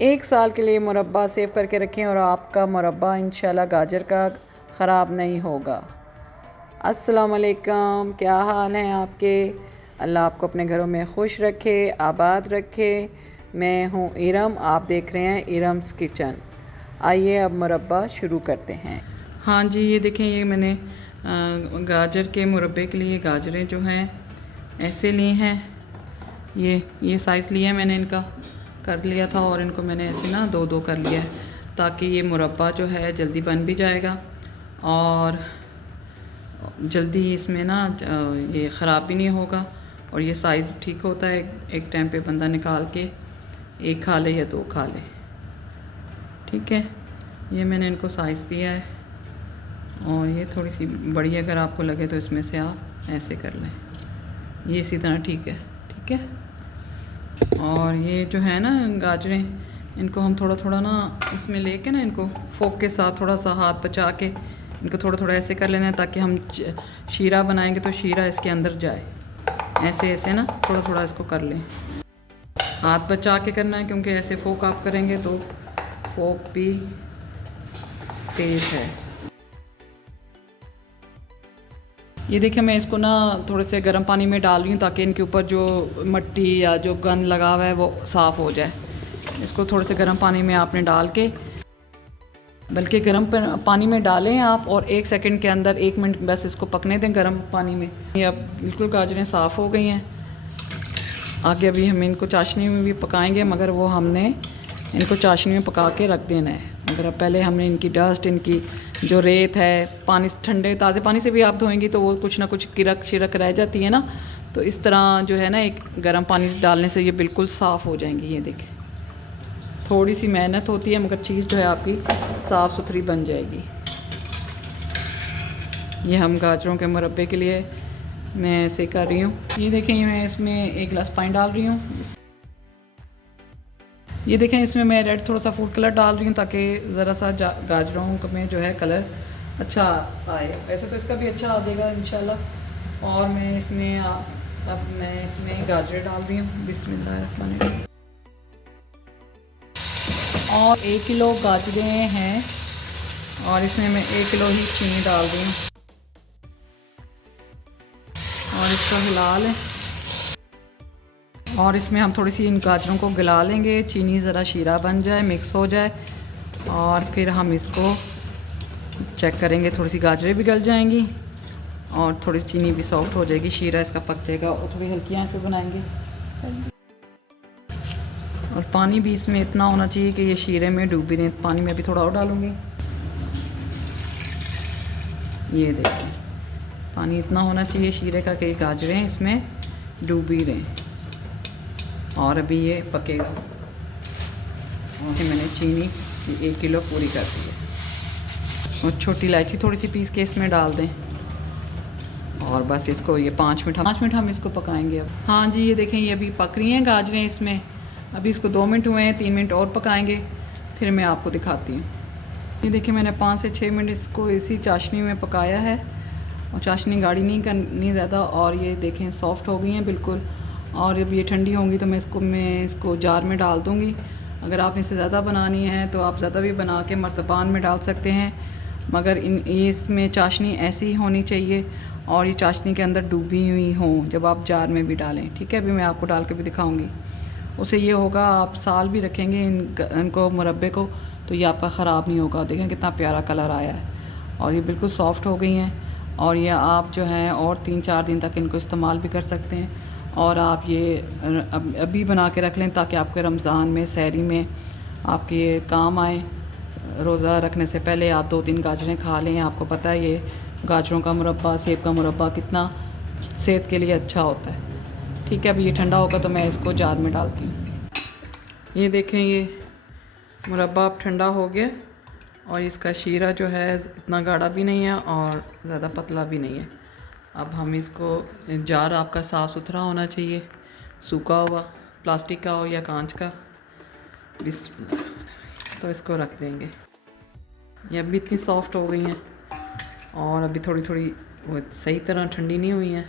1 साल के लिए मुरब्बा सेव करके रखें और आपका मुरब्बा इंशाल्लाह गाजर का ख़राब नहीं होगा। अस्सलाम वालेकुम, क्या हाल हैं आपके? अल्लाह आपको अपने घरों में खुश रखे, आबाद रखे। मैं हूँ इरम, आप देख रहे हैं इरम्स किचन। आइए अब मुरब्बा शुरू करते हैं। हाँ जी, ये देखें, ये मैंने गाजर के मुरब्बे के लिए गाजरें जो हैं ऐसे ली हैं। ये साइज़ लिया मैंने, इनका कर लिया था और इनको मैंने ऐसे ना दो दो कर लिया है ताकि ये मुरब्बा जो है जल्दी बन भी जाएगा और जल्दी इसमें ना ये ख़राब भी नहीं होगा और ये साइज़ ठीक होता है। एक टाइम पे बंदा निकाल के एक खा ले या दो खा ले। ठीक है, ये मैंने इनको साइज़ दिया है और ये थोड़ी सी बड़ी अगर आपको लगे तो इसमें से आप ऐसे कर लें। ये इसी तरह ठीक है। ठीक है, और ये जो है ना गाजरें, इनको हम थोड़ा थोड़ा ना इसमें लेके ना इनको फोक के साथ थोड़ा सा हाथ बचा के इनको थोड़ा थोड़ा ऐसे कर लेना है ताकि हम शीरा बनाएंगे तो शीरा इसके अंदर जाए। ऐसे ऐसे ना थोड़ा थोड़ा इसको कर लें, हाथ बचा के करना है क्योंकि ऐसे फोक आप करेंगे तो फोक भी तेज़ है। ये देखिए, मैं इसको ना थोड़े से गर्म पानी में डाल रही हूँ ताकि इनके ऊपर जो मिट्टी या जो गंद लगा हुआ है वो साफ़ हो जाए। इसको थोड़े से गर्म पानी में आपने डाल के, बल्कि गर्म पानी में डालें आप और 1 सेकंड के अंदर 1 मिनट बस इसको पकने दें गर्म पानी में। ये अब बिल्कुल गाजरें साफ़ हो गई हैं। आगे अभी हम इनको चाशनी में भी पकाएंगे, मगर वो हमने इनको चाशनी में पका के रख देना है। मगर अब पहले हमने इनकी डस्ट, इनकी जो रेत है, पानी ठंडे ताज़े पानी से भी आप धोएंगी तो वो कुछ ना कुछ किरक शिरक रह जाती है ना, तो इस तरह जो है ना एक गर्म पानी डालने से ये बिल्कुल साफ़ हो जाएंगी। ये देखें, थोड़ी सी मेहनत होती है मगर चीज़ जो है आपकी साफ़ सुथरी बन जाएगी। ये हम गाजरों के मुरब्बे के लिए मैं ऐसे कर रही हूँ। ये देखें, मैं इसमें 1 गिलास पानी डाल रही हूँ। ये देखें, इसमें मैं रेड थोड़ा सा फूड कलर डाल रही हूँ ताकि ज़रा सा गाजरों में जो है कलर अच्छा आए। वैसे तो इसका भी अच्छा आ जाएगा इंशाल्लाह। और मैं इसमें अब मैं इसमें गाजरें डाल रही हूँ। बिस्मिल्लाहिर्रहमानिर्रहीम। और 1 किलो गाजरें हैं और इसमें मैं 1 किलो ही चीनी डाल रही हूँ और इसको हिला लें। और इसमें हम थोड़ी सी इन गाजरों को गला लेंगे, चीनी ज़रा शीरा बन जाए, मिक्स हो जाए और फिर हम इसको चेक करेंगे। थोड़ी सी गाजरें भी गल जाएंगी और थोड़ी सी चीनी भी सॉफ्ट हो जाएगी, शीरा इसका पक जाएगा और थोड़ी हल्की आंच पे बनाएंगे। और पानी भी इसमें इतना होना चाहिए कि ये शीरे में डूबी रहे। पानी में भी थोड़ा और डालूँगी। ये देखिए, पानी इतना होना चाहिए शीरे का कि गाजरें इसमें डूबी रहें और अभी ये पकेगा। और मैंने चीनी 1 किलो पूरी कर दी है और छोटी इलायची थोड़ी सी पीस के इसमें डाल दें और बस इसको ये 5 मिनट हम इसको पकाएंगे अब। हाँ जी, ये देखें, ये अभी पक रही हैं गाजरें इसमें। अभी इसको 2 मिनट हुए हैं, 3 मिनट और पकाएंगे, फिर मैं आपको दिखाती हूँ। ये देखिए, मैंने 5 से 6 मिनट इसको इसी चाशनी में पकाया है और चाशनी गाढ़ी नहीं करनी ज़्यादा। और ये देखें सॉफ़्ट हो गई हैं बिल्कुल। और जब ये ठंडी होंगी तो मैं इसको जार में डाल दूँगी। अगर आप इससे ज़्यादा बनानी है तो आप ज़्यादा भी बना के मर्तबान में डाल सकते हैं, मगर इसमें चाशनी ऐसी होनी चाहिए और ये चाशनी के अंदर डूबी हुई हो जब आप जार में भी डालें। ठीक है, अभी मैं आपको डाल के भी दिखाऊँगी। उससे ये होगा, आप साल भी रखेंगे इनको मुरब्बे को तो ये आपका ख़राब नहीं होगा। देखें कितना प्यारा कलर आया है और ये बिल्कुल सॉफ़्ट हो गई हैं। और ये आप जो है और 3-4 दिन तक इनको इस्तेमाल भी कर सकते हैं। और आप ये अभी बना के रख लें ताकि आपके रमज़ान में सहरी में आपके ये काम आए। रोज़ा रखने से पहले आप 2-3 गाजरें खा लें। आपको पता है ये गाजरों का मुरब्बा, सेब का मुरब्बा कितना सेहत के लिए अच्छा होता है। ठीक है, अभी ये ठंडा होगा तो मैं इसको जार में डालती हूँ। ये देखें, ये मुरब्बा अब ठंडा हो गया और इसका शीरा जो है इतना गाढ़ा भी नहीं है और ज़्यादा पतला भी नहीं है। अब हम इसको, जार आपका साफ़ सुथरा होना चाहिए, सूखा हुआ, प्लास्टिक का हो या कांच का। तो इसको रख देंगे। ये अभी इतनी सॉफ़्ट हो गई हैं और अभी थोड़ी थोड़ी वो सही तरह ठंडी नहीं हुई हैं,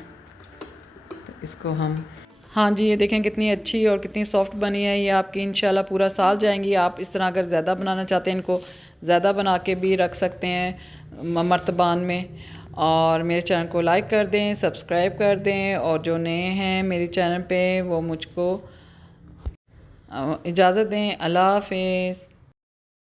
तो इसको हम हाँ जी, ये देखें कितनी अच्छी और कितनी सॉफ्ट बनी है। ये आपकी इंशाल्लाह पूरा साल जाएंगी। आप इस तरह अगर ज़्यादा बनाना चाहते हैं, इनको ज़्यादा बना के भी रख सकते हैं मर्तबान में। और मेरे चैनल को लाइक कर दें, सब्सक्राइब कर दें, और जो नए हैं मेरे चैनल पे वो मुझको इजाज़त दें। अल्लाह हाफ़िज़।